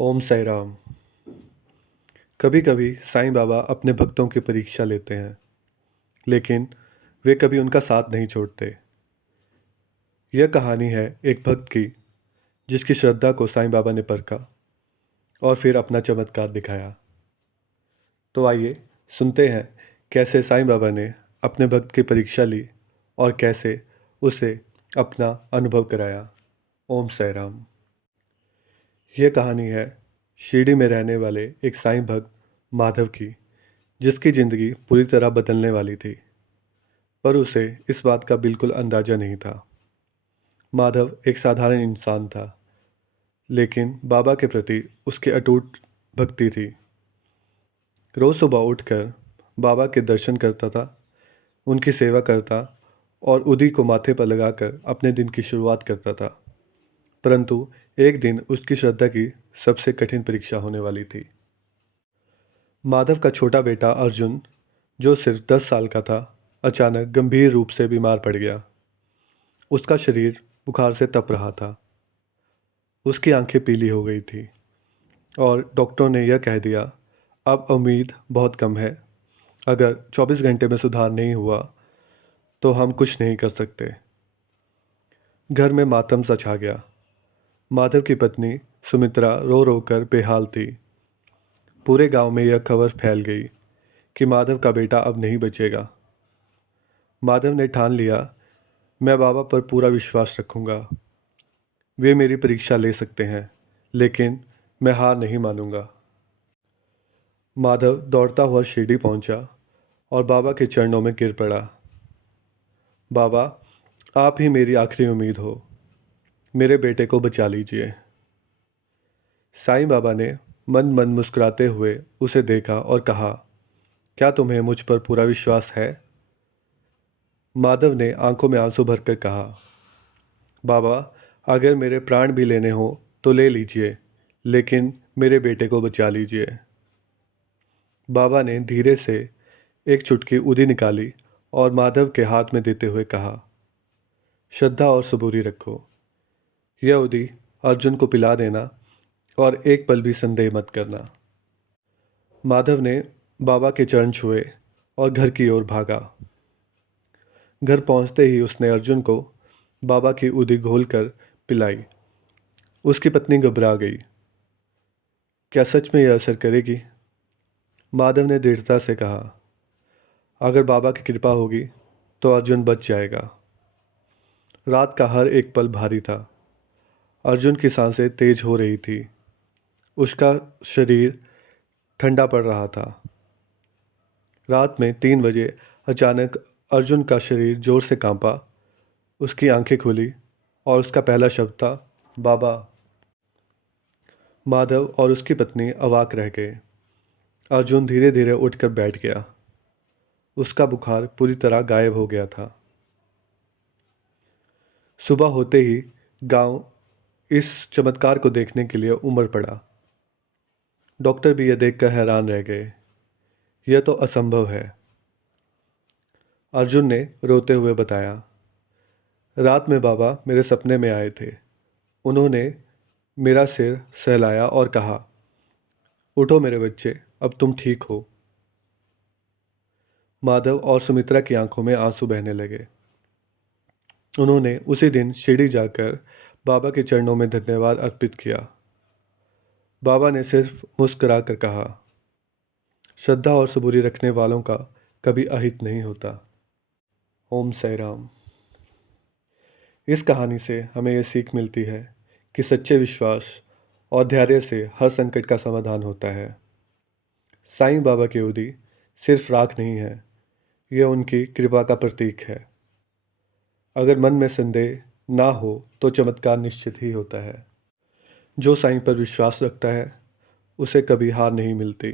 ओम साई राम। कभी कभी साईं बाबा अपने भक्तों की परीक्षा लेते हैं, लेकिन वे कभी उनका साथ नहीं छोड़ते। यह कहानी है एक भक्त की, जिसकी श्रद्धा को साईं बाबा ने परखा और फिर अपना चमत्कार दिखाया। तो आइए सुनते हैं कैसे साईं बाबा ने अपने भक्त की परीक्षा ली और कैसे उसे अपना अनुभव कराया। ओम साई राम। यह कहानी है शिरडी में रहने वाले एक साईं भक्त माधव की, जिसकी ज़िंदगी पूरी तरह बदलने वाली थी, पर उसे इस बात का बिल्कुल अंदाज़ा नहीं था। माधव एक साधारण इंसान था, लेकिन बाबा के प्रति उसकी अटूट भक्ति थी। रोज़ सुबह उठकर बाबा के दर्शन करता था, उनकी सेवा करता और उदी को माथे पर लगाकर अपने दिन की शुरुआत करता था। परंतु एक दिन उसकी श्रद्धा की सबसे कठिन परीक्षा होने वाली थी। माधव का छोटा बेटा अर्जुन, जो सिर्फ 10 साल का था, अचानक गंभीर रूप से बीमार पड़ गया। उसका शरीर बुखार से तप रहा था, उसकी आंखें पीली हो गई थी और डॉक्टरों ने यह कह दिया, अब उम्मीद बहुत कम है। अगर 24 घंटे में सुधार नहीं हुआ तो हम कुछ नहीं कर सकते। घर में मातम सा छा गया। माधव की पत्नी सुमित्रा रो रो कर बेहाल थी। पूरे गांव में यह खबर फैल गई कि माधव का बेटा अब नहीं बचेगा। माधव ने ठान लिया, मैं बाबा पर पूरा विश्वास रखूंगा। वे मेरी परीक्षा ले सकते हैं, लेकिन मैं हार नहीं मानूंगा। माधव दौड़ता हुआ शिरडी पहुंचा और बाबा के चरणों में गिर पड़ा। बाबा, आप ही मेरी आखिरी उम्मीद हो, मेरे बेटे को बचा लीजिए। साईं बाबा ने मन मन मुस्कुराते हुए उसे देखा और कहा, क्या तुम्हें मुझ पर पूरा विश्वास है? माधव ने आंखों में आंसू भरकर कहा, बाबा, अगर मेरे प्राण भी लेने हो तो ले लीजिए, लेकिन मेरे बेटे को बचा लीजिए। बाबा ने धीरे से एक चुटकी उदी निकाली और माधव के हाथ में देते हुए कहा, श्रद्धा और सबूरी रखो। यह उदी अर्जुन को पिला देना और एक पल भी संदेह मत करना। माधव ने बाबा के चरण छुए और घर की ओर भागा। घर पहुंचते ही उसने अर्जुन को बाबा की उदी घोलकर पिलाई। उसकी पत्नी घबरा गई। क्या सच में यह असर करेगी? माधव ने दृढ़ता से कहा, अगर बाबा की कृपा होगी तो अर्जुन बच जाएगा। रात का हर एक पल भारी था। अर्जुन की सांसें तेज हो रही थी। उसका शरीर ठंडा पड़ रहा था। रात में 3 बजे अचानक अर्जुन का शरीर जोर से कांपा। उसकी आंखें खुली और उसका पहला शब्द था, बाबा। माधव और उसकी पत्नी अवाक रह गए। अर्जुन धीरे धीरे उठकर बैठ गया। उसका बुखार पूरी तरह गायब हो गया था। सुबह होते ही गांव इस चमत्कार को देखने के लिए उमड़ पड़ा। डॉक्टर भी यह देखकर हैरान रह गए। यह तो असंभव है। अर्जुन ने रोते हुए बताया, रात में बाबा मेरे सपने में आए थे। उन्होंने मेरा सिर सहलाया और कहा, उठो मेरे बच्चे, अब तुम ठीक हो। माधव और सुमित्रा की आंखों में आंसू बहने लगे। उन्होंने उसी दिन शिरडी जाकर बाबा के चरणों में धन्यवाद अर्पित किया। बाबा ने सिर्फ मुस्कुरा कर कहा, श्रद्धा और सबूरी रखने वालों का कभी अहित नहीं होता। ओम साई राम। इस कहानी से हमें यह सीख मिलती है कि सच्चे विश्वास और धैर्य से हर संकट का समाधान होता है। साईं बाबा की उदी सिर्फ राख नहीं है, यह उनकी कृपा का प्रतीक है। अगर मन में संदेह ना हो तो चमत्कार निश्चित ही होता है। जो साईं पर विश्वास रखता है उसे कभी हार नहीं मिलती।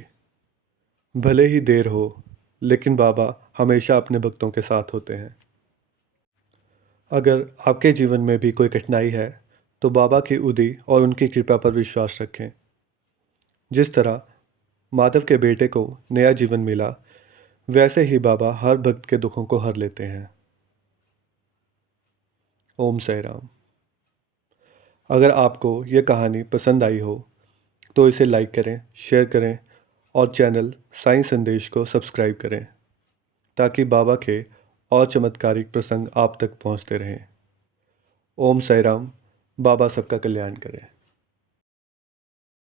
भले ही देर हो, लेकिन बाबा हमेशा अपने भक्तों के साथ होते हैं। अगर आपके जीवन में भी कोई कठिनाई है तो बाबा की उदी और उनकी कृपा पर विश्वास रखें। जिस तरह माधव के बेटे को नया जीवन मिला, वैसे ही बाबा हर भक्त के दुखों को हर लेते हैं। ओम साई राम। अगर आपको यह कहानी पसंद आई हो तो इसे लाइक करें, शेयर करें और चैनल साईं संदेश को सब्सक्राइब करें ताकि बाबा के और चमत्कारिक प्रसंग आप तक पहुंचते रहें। ओम साई राम। बाबा सबका कल्याण करें।